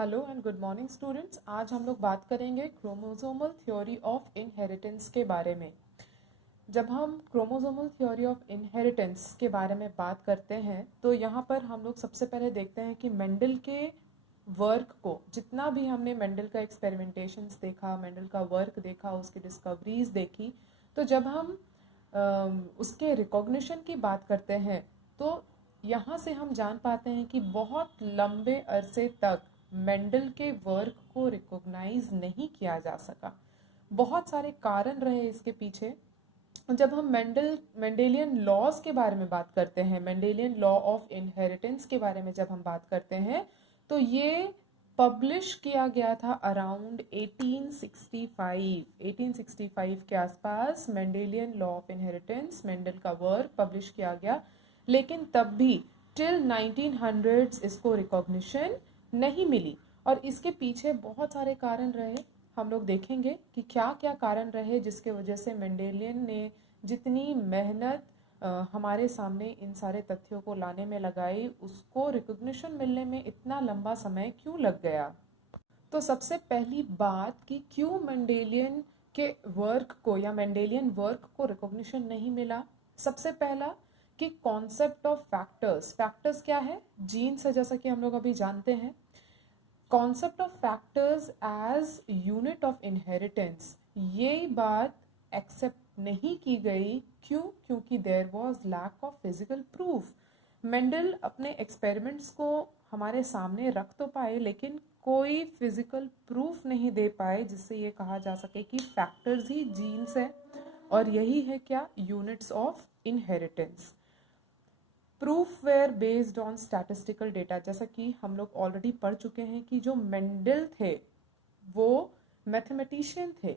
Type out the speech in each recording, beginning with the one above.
Hello and good morning students. आज हम लोग बात करेंगे क्रोमोसोमल थ्योरी ऑफ इनहेरिटेंस के बारे में। जब हम क्रोमोसोमल थ्योरी ऑफ इनहेरिटेंस के बारे में बात करते हैं तो यहाँ पर हम लोग सबसे पहले देखते हैं कि मेंडल के वर्क को, जितना भी हमने मेंडल का एक्सपेरिमेंटेशंस देखा, मेंडल का वर्क देखा, उसकी डिस्कवरीज देखी, तो जब हम उसके रिकॉग्निशन की बात करते हैं तो यहाँ से हम जान पाते हैं कि बहुत लंबे अरसे तक मेंडल के वर्क को रिकॉग्नाइज नहीं किया जा सका। बहुत सारे कारण रहे इसके पीछे। जब हम मेंडेलियन लॉज के बारे में बात करते हैं, मेंडेलियन लॉ ऑफ इनहेरिटेंस के बारे में जब हम बात करते हैं तो ये पब्लिश किया गया था अराउंड 1865 के आसपास। Mendelian law of inheritance, Mendel का वर्क पब्लिश किया गया, लेकिन तब भी टिल 1900s इसको रिकॉग्निशन नहीं मिली। और इसके पीछे बहुत सारे कारण रहे। हम लोग देखेंगे कि क्या क्या कारण रहे जिसके वजह से मेंडेलियन ने जितनी मेहनत हमारे सामने इन सारे तथ्यों को लाने में लगाई, उसको रिकॉग्निशन मिलने में इतना लंबा समय क्यों लग गया। तो सबसे पहली बात कि क्यों मेंडेलियन के वर्क को या मेंडेलियन वर्क को रिकॉग्निशन नहीं मिला। सबसे पहला कि कॉन्सेप्ट ऑफ फैक्टर्स। फैक्टर्स क्या है? जीन्स है, जैसा कि हम लोग अभी जानते हैं। Concept of factors as unit of inheritance, ये बात एक्सेप्ट नहीं की गई। क्यों? क्योंकि there was lack of physical proof. Mendel अपने एक्सपेरिमेंट्स को हमारे सामने रख तो पाए, लेकिन कोई फिजिकल प्रूफ नहीं दे पाए जिससे ये कहा जा सके कि फैक्टर्स ही जीन्स है और यही है क्या? Units of inheritance. Proof were based on statistical data. जैसा कि हम लोग ऑलरेडी पढ़ चुके हैं कि जो मेंडल थे वो मैथमेटिशियन थे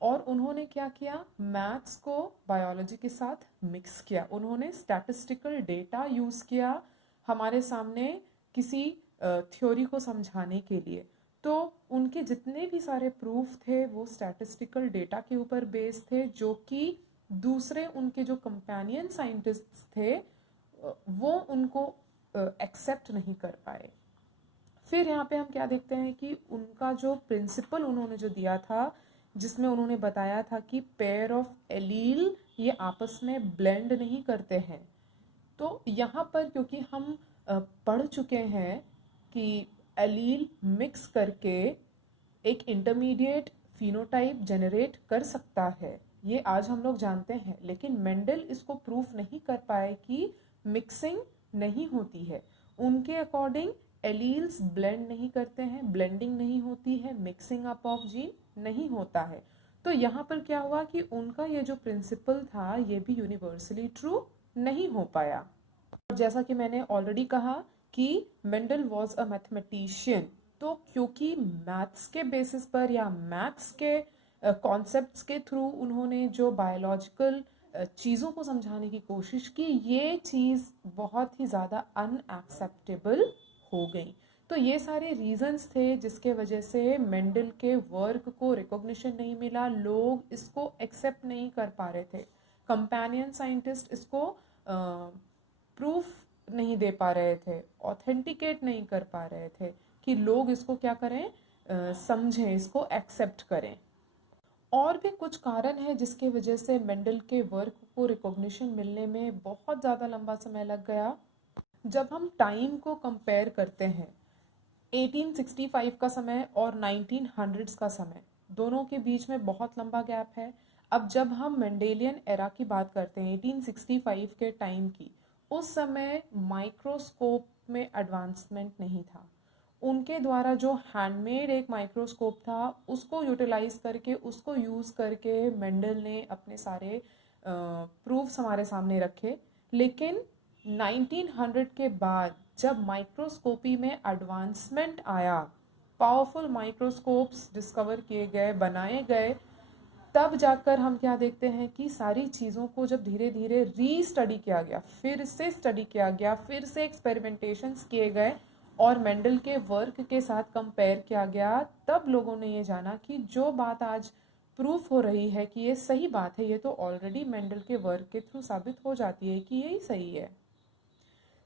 और उन्होंने क्या किया? मैथ्स को बायोलॉजी के साथ मिक्स किया। उन्होंने स्टैटिस्टिकल डेटा यूज़ किया हमारे सामने किसी थ्योरी को समझाने के लिए। तो उनके जितने भी सारे प्रूफ थे वो स्टैटिस्टिकल डेटा के ऊपर बेस्ड थे, जो कि दूसरे उनके जो कंपेनियन साइंटिस्ट्स थे वो उनको एक्सेप्ट नहीं कर पाए। फिर यहाँ पे हम क्या देखते हैं कि उनका जो प्रिंसिपल उन्होंने जो दिया था, जिसमें उन्होंने बताया था कि पेयर ऑफ एलील ये आपस में ब्लेंड नहीं करते हैं। तो यहाँ पर क्योंकि हम पढ़ चुके हैं कि एलील मिक्स करके एक इंटरमीडिएट फिनोटाइप जनरेट कर सकता है, ये आज हम लोग जानते हैं, लेकिन मेंडल इसको प्रूफ नहीं कर पाए कि मिक्सिंग नहीं होती है। उनके अकॉर्डिंग एलील्स ब्लेंड नहीं करते हैं, ब्लेंडिंग नहीं होती है, मिक्सिंग अप ऑफ जीन नहीं होता है। तो यहाँ पर क्या हुआ कि उनका ये जो प्रिंसिपल था ये भी यूनिवर्सली ट्रू नहीं हो पाया। जैसा कि मैंने ऑलरेडी कहा कि मेंडल वॉज अ मैथमेटिशियन, तो क्योंकि मैथ्स के बेसिस पर या मैथ्स के कॉन्सेप्ट्स के थ्रू उन्होंने जो बायोलॉजिकल चीज़ों को समझाने की कोशिश की, ये चीज़ बहुत ही ज़्यादा अनएक्सेप्टेबल हो गई। तो ये सारे रीजंस थे जिसके वजह से मेंडल के वर्क को रिकॉग्निशन नहीं मिला। लोग इसको एक्सेप्ट नहीं कर पा रहे थे, कंपेनियन साइंटिस्ट इसको प्रूफ नहीं दे पा रहे थे, ऑथेंटिकेट नहीं कर पा रहे थे कि लोग इसको क्या करें, समझें, इसको एक्सेप्ट करें। और भी कुछ कारण है जिसके वजह से मेंडल के वर्क को रिकॉग्निशन मिलने में बहुत ज़्यादा लंबा समय लग गया। जब हम टाइम को कंपेयर करते हैं, 1865 का समय और 1900s का समय, दोनों के बीच में बहुत लंबा गैप है। अब जब हम मेंडेलियन एरा की बात करते हैं 1865 के टाइम की, उस समय माइक्रोस्कोप में एडवांसमेंट नहीं था। उनके द्वारा जो हैंडमेड एक माइक्रोस्कोप था उसको यूटिलाइज करके, उसको यूज़ करके मेंडल ने अपने सारे प्रूफ्स हमारे सामने रखे। लेकिन 1900 के बाद जब माइक्रोस्कोपी में एडवांसमेंट आया, पावरफुल माइक्रोस्कोप्स डिस्कवर किए गए, बनाए गए, तब जाकर हम क्या देखते हैं कि सारी चीज़ों को जब धीरे धीरे री-स्टडी किया गया, फिर से स्टडी किया गया, फिर से एक्सपेरिमेंटेशंस किए गए और मेंडल के वर्क के साथ कंपेयर किया गया, तब लोगों ने ये जाना कि जो बात आज प्रूफ हो रही है कि ये सही बात है, ये तो ऑलरेडी मेंडल के वर्क के थ्रू साबित हो जाती है कि यही सही है।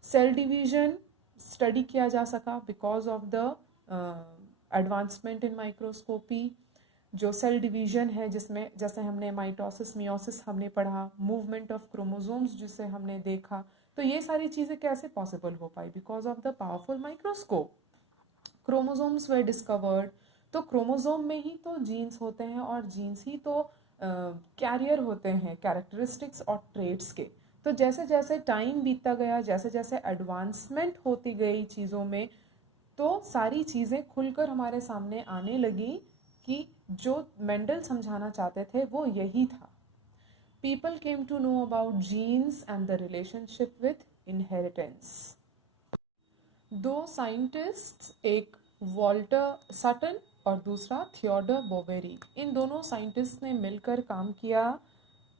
सेल डिवीजन स्टडी किया जा सका because of the advancement in microscopy, जो सेल डिवीजन है जिसमें जैसे हमने माइटोसिस मियोसिस हमने पढ़ा, मूवमेंट ऑफ क्रोमोसोम्स जिसे हमने देखा, तो ये सारी चीज़ें कैसे पॉसिबल हो पाई? Because of the powerful microscope. Chromosomes were discovered, तो क्रोमोसोम में ही तो जीन्स होते हैं और जीन्स ही तो कैरियर होते हैं कैरेक्टरिस्टिक्स और ट्रेट्स के। तो जैसे जैसे टाइम बीतता गया, जैसे जैसे एडवांसमेंट होती गई चीज़ों में, तो सारी चीज़ें खुलकर हमारे सामने आने लगी कि जो मेंडल समझाना चाहते थे वो यही था। People came to know about genes and the relationship with inheritance. दो साइंटिस्ट्स, एक वॉल्टर सटन और दूसरा थियोडर बोवेरी, इन दोनों साइंटिस्ट ने मिलकर काम किया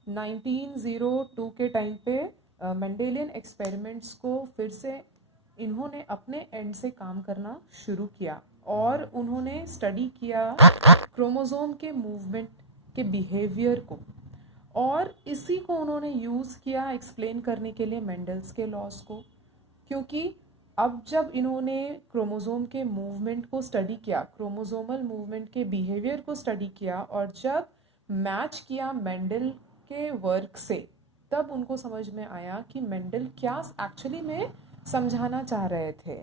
1902 के टाइम पे मेंडेलियन एक्सपेरिमेंट्स को फिर से इन्होंने अपने एंड से काम करना शुरू किया और उन्होंने स्टडी किया क्रोमोसोम के मूवमेंट के बिहेवियर को, और इसी को उन्होंने यूज़ किया एक्सप्लेन करने के लिए मेंडल्स के लॉज को। क्योंकि अब जब इन्होंने क्रोमोसोम के मूवमेंट को स्टडी किया, क्रोमोसोमल मूवमेंट के बिहेवियर को स्टडी किया और जब मैच किया मेंडल के वर्क से, तब उनको समझ में आया कि मेंडल क्या एक्चुअली में समझाना चाह रहे थे।